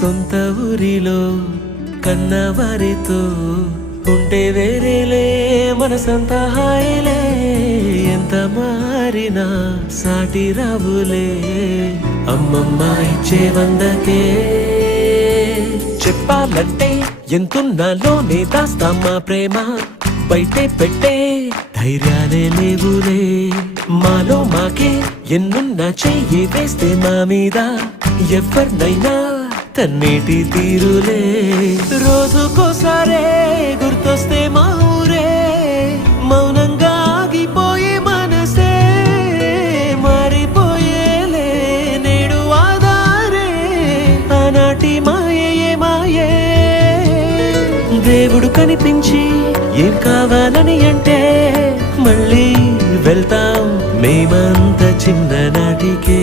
సొంత ఊరిలో కన్నవారితో ఉంటే వేరేలే మనసంత హాయిలే ఎంత మారినా సాటి రావులే అమ్మమ్మ ఇచ్చే వందకే చెప్పాలంటే ఎంతున్నాలోనే దాస్తామా ప్రేమ బయటే పెట్టే ధైర్యాలే లేవులే మాలో మాకే ఎన్నున్నా చెయ్యి వేస్తే మా మీద ఎవరినైనా తన్నేటి తీరులే రోజుకోసారే గుర్తొస్తే మా ఊరే మౌనంగా ఆగిపోయే మనసే మారిపోయేలే నేడు ఆధారే ఆనాటి మాయే మాయే దేవుడు కనిపించి ఏం కావాలని అంటే మళ్ళీ వెళ్తాం మేమంత చిన్ననాటికే